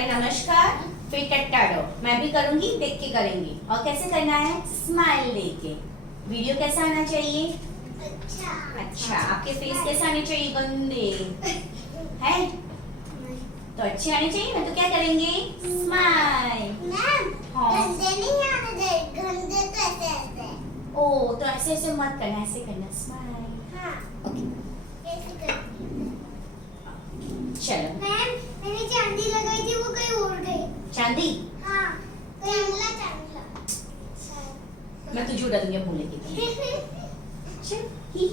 पहले नमस्कार, फिर टट्टाडो। मैं भी करूंगी, देख के करेंगे। और कैसे करना है? स्माइल देके। वीडियो कैसा आना चाहिए? अच्छा। आपके फेस कैसे आने चाहिए? गंदे है तो अच्छे आने चाहिए ना। तो क्या करेंगे? स्माइल। गंदे नहीं आने दे, गंदे तो ऐसे ओ तो ऐसे ऐसे मत करना, ऐसे करना। स्माइल। हाँ ओके कैसे करती हूँ? चलो। मैम मैंने चांदी लगाई थी, वो कहीं उड़ गई। चांदी? हाँ चांदला चांदला। मैं तुझे उड़ा दूंगी बोलेगी। चल ही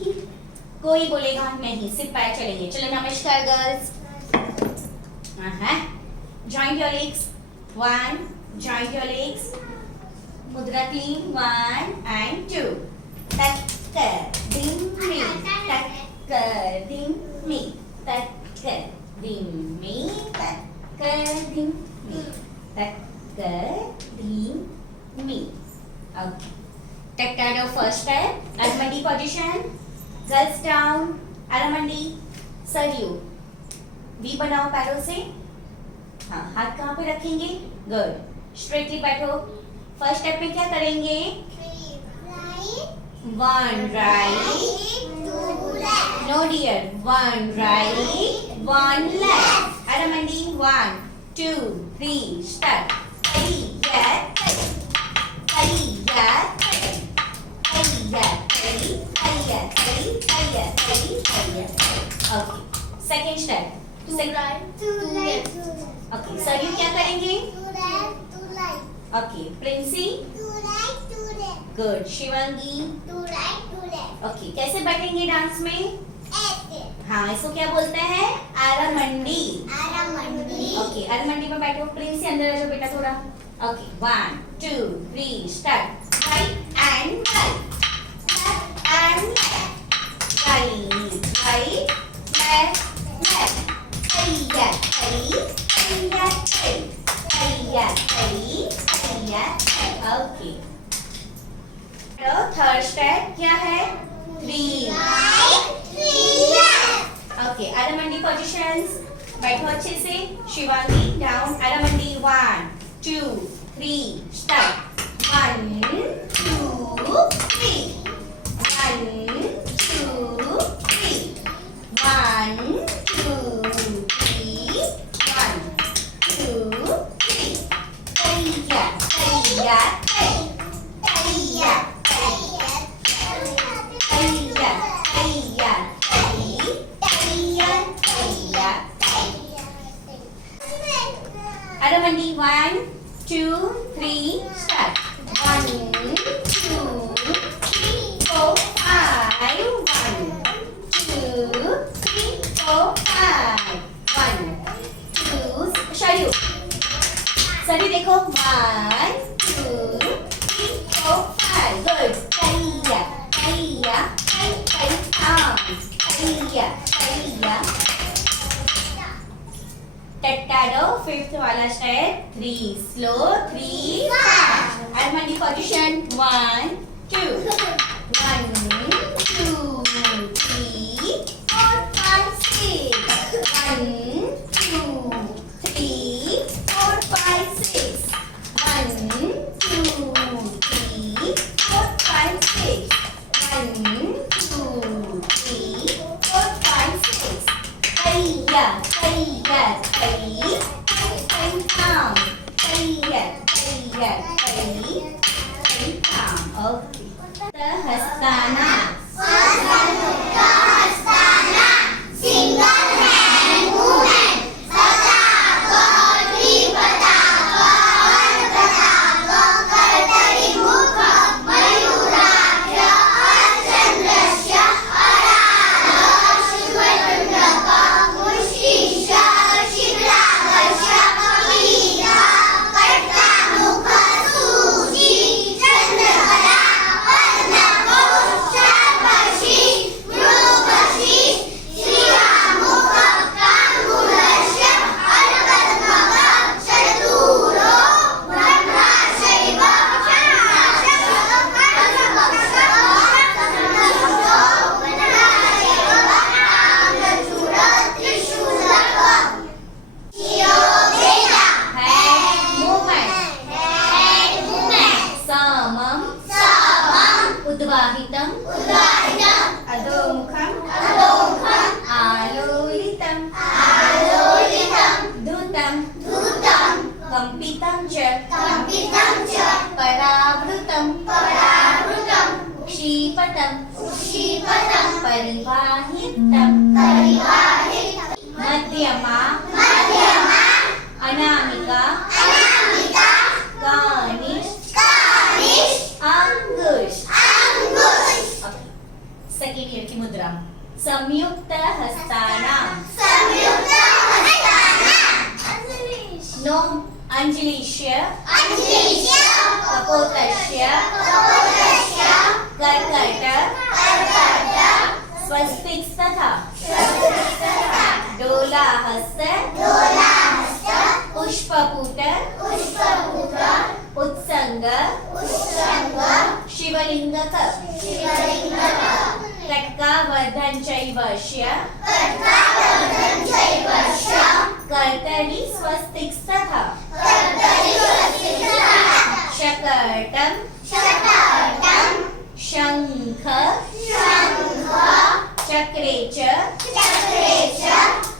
कोई बोलेगा नहीं, सिर्फ पैर चलेंगे। चलो नमस्कार girls. Join your legs. 1. Join your legs. मुद्रा 3. 1 and 2. टक्कर दिम्मी, टक्कर दिम्मी, टक्कर दिम्मी, टक्कर दिम्मी, टक्कर दिम्मी। Okay. Tactado first step. Aramandi position. Girls down. Aramandi. Saryu. V बनाओ पैरों से। हाँ, हाथ कहाँ पे रखेंगे? गुड। स्ट्रेटली बैठो। फर्स्ट स्टेप में क्या करेंगे? 1 right, 2 left. no dear, 1 right, 1 left. Aramandi 1 2 3 start. Kariya kariya kariya kariya kariya kariya. Okay. Second step. 2 right, 2 left. Okay. Sir ये क्या करेंगे? 2 left, 2 right. Okay. Princy? 2 right, 2 left. Good. Shivangi? 2 right, 2 left. Okay. कैसे बैठेंगे dance में? ऐसे। हाँ, इसको क्या बोलते हैं? आरामंडी। आरामंडी। ओके, आरामंडी में बैठो। प्रिंसी अंदर आ जाओ बेटा थोड़ा। Okay, 1 2 3 start. Right and right, left and left, right left left, करिया करिया करिया करिया। ओके। तो थर्ड स्टेप क्या है? 3 right, 3 left. ओके। आरामंडी पोजीशंस। बैठो अच्छे से। शिवांगी डाउन। आरामंडी 1 2 3 स्टार्ट। 1 2 3 1 2 3 1 2 3 1 2 3 करिया करिया करिया करिया करिया करिया करिया करिया। Aramandi 1 2 3 start. 1 2 3 4 5 1 2 3 4 5 1 2 Sharyu सभी देखो 1 2 3 4 5 good. करिया करिया करिया करिया। टट्टाडो फिफ्थ वाला step. 3 slow 3 fast. Aramandi position 1 2 1 2 3 4 5 6 1 2 3 4 5 6 1 2 3 4 5 6 1 2 3 4 5 6 करिया करिया करिया करिया करिया। ओके। हस्ताना single hand movement. Pataka Tripataka पताका कर्तरी मुख मयूराक्ष अर्चन्द्रस्य अराध शिवतुण्डक मुष्टिश्च शीघ्रागस्य कपिला कट्टामुख सूची चन्द्रकला पद्मकोश कंपितं च कंपितं च परावृतं परावृतं क्षिपतं क्षिपतं परिवाहितं परिवाहितं मध्यमा मध्यमा अनामिका अनामिका कनिष्ठ कनिष्ठ अंगुष्ठ अंगुष्ठ सेकेंड ईयर की मुद्रा संयुक्त हस्तानां संयुक्त हस्तानां नो अंजलिष्य अंजलिष्य कपोतस्य कपोतस्य कर्कट कर्कट स्वस्तिक तथा डोलाहस्त दोलाहस्त पुष्पपुट पुष्पपुट उत्संग उत्संग शिवलिंगक शिवलिंगक कटकावर्धन चैवश्य कर्तावर्धन चैवश्य कर्तरि स्वस्तिक तथा कर्तरि स्वस्तिकः शकटं शतकं शंख शंख चक्रे च चक्रे च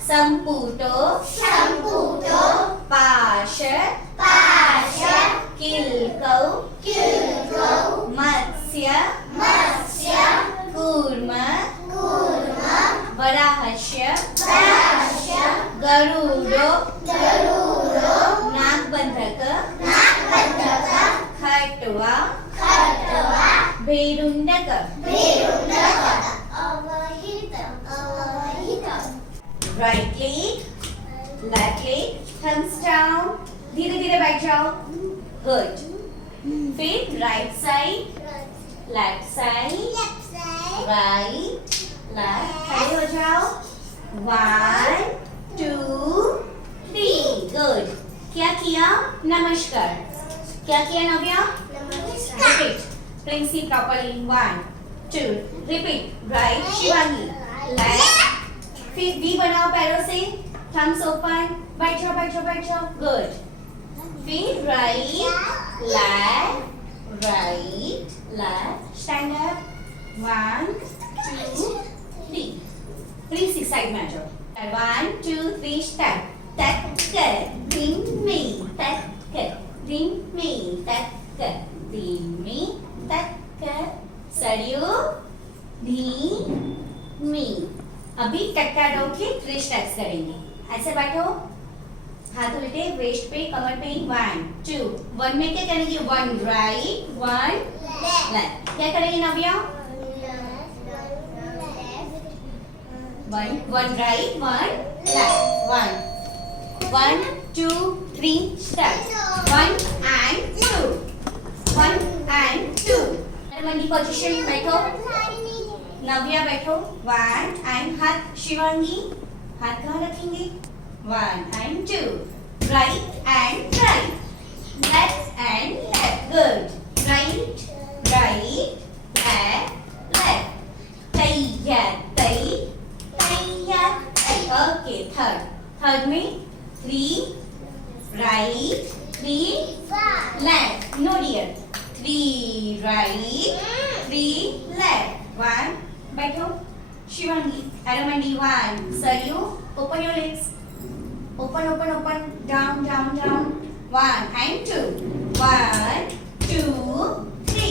संपुटो सम्पुटो पाश पाश किल्कौ किल्कौ मत्स्य मत्स्य कूर्म कूर्म वराहस्य वराहस्य गरुडो गरुडो नागबंधक नागबंधक खटवा खट्टवा भेरुंडक भेरुंडक अवहितं अवहितं right leg left leg thumbs down धीरे धीरे बैठ जाओ गुड फिर right side left side left side right left खड़े हो जाओ 1 2 3 गुड क्या किया नमस्कार क्या किया नव्या नमस्कार repeat Princey properly 1 2 repeat right Shivangi left फिर V बनाओ पैरों से thumbs open बैठ जाओ good फिर right left stand up 1 2 3 Princey side में आ जाओ 1 2 3 start तक धीमी तक धीमी तक धीमी तक सरयू धीमी अभी टक्का के 3 स्टेप्स करेंगे ऐसे बैठो हाथ उल्टे वेस्ट पे कमर पे 1 2 1 में क्या करेंगे 1 राइट 1 लेफ्ट क्या करेंगे नव्या 1 right 1 left 1 2 3 step 1 and 2 1 and 2 Mandi position बैठो नव्या बैठो 1 and हाथ शिवांगी हाथ कहाँ रखेंगे 1 and 2 right and right left and left good right left तैयार okay third में 3 right 3 left no dear 3 right 3 left 1 बैठो Shivangi Aramandi 1 Saryu open your legs open down 1 and 2 1 2 3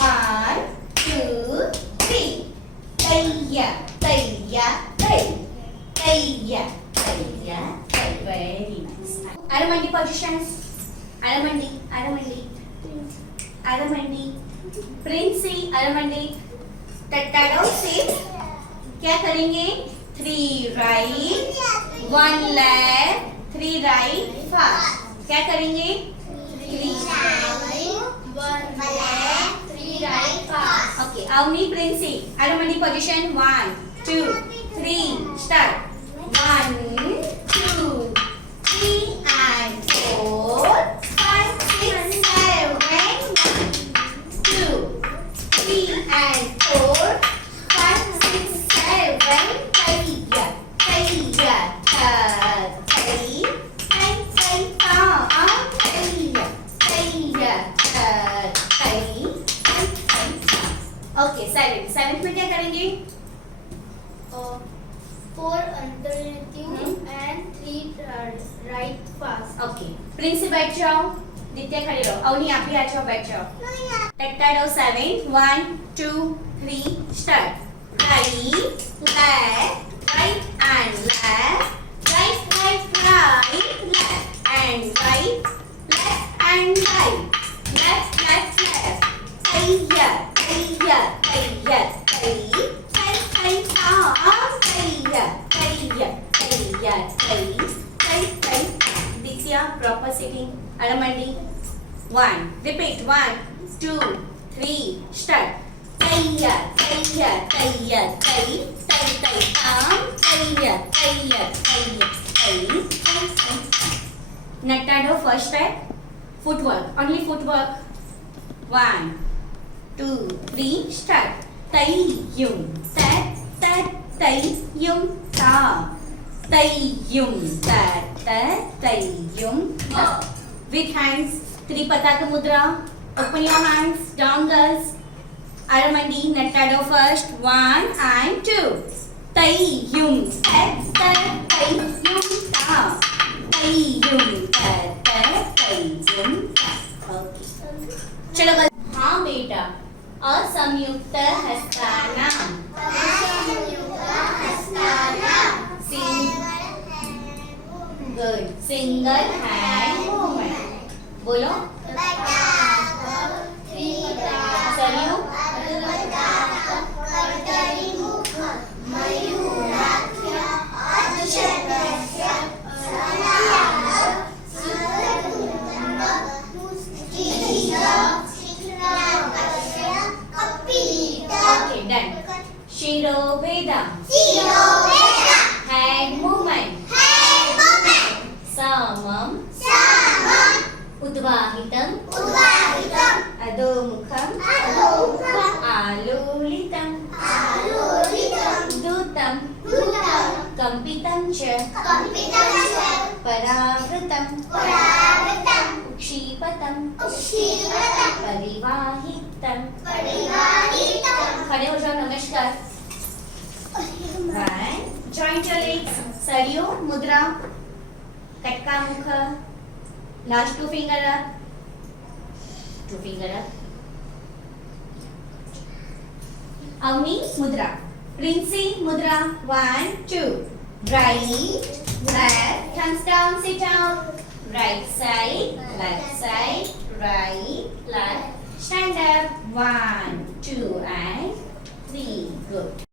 1 2 3 तैयार very nice Aramandi positions Aramandi Princey Aramandi टट्टाडो से क्या करेंगे 3 right 1 left 3 right fast क्या करेंगे 3 okay Avni Princy Aramandi position 1 2 3 start 1 2 3 and 4 5 6 7 2 3 and 4 5 6 7 okay seventh में क्या करेंगे 4 alternative and 3 right fast. Okay Princy बैठ जाओ, दित्या खड़े रहो, अवनी आप भी आ जाओ, बैठ जाओ। टट्टाडो 7 1 2 3 start. Right left right and left right right right left and right left and right left left left तैयार तैयार तैयार तैयार दित्या प्रॉपर सिटिंग अरमंडी 1 रिपीट 1 2 3 स्टार्ट तैयार तैयार तैयार तैयार नट्टाडो first step footwork only footwork 1 2 3 start तैयुम तैयुम ता तैयुम तैयुम with hands त्रिपताक मुद्रा open your hands down girls aramandi nattado first 1 and 2 तैयुम तैयुम ता तैयुम तैयुम ओके चलो हाँ बेटा असंयुक्त हस्तानाम गुड सिंगल हैंड मूवमेंट बोलो सरयू ओके डन शिरोवेदा हैंड मूवमेंट समम उद्वाहितम अधोमुखम आलोलितम दूतम कंपितं च परावृतम उक्षीपतम परिवाहितम खड़े हो जाओ नमस्कार जॉइंट योर लेग्स सरयू मुद्रा कटका मुख last 2 finger up Avni mudra Princey mudra 1 2 right left thumbs down sit down right side left side right left stand up 1 2 and 3 good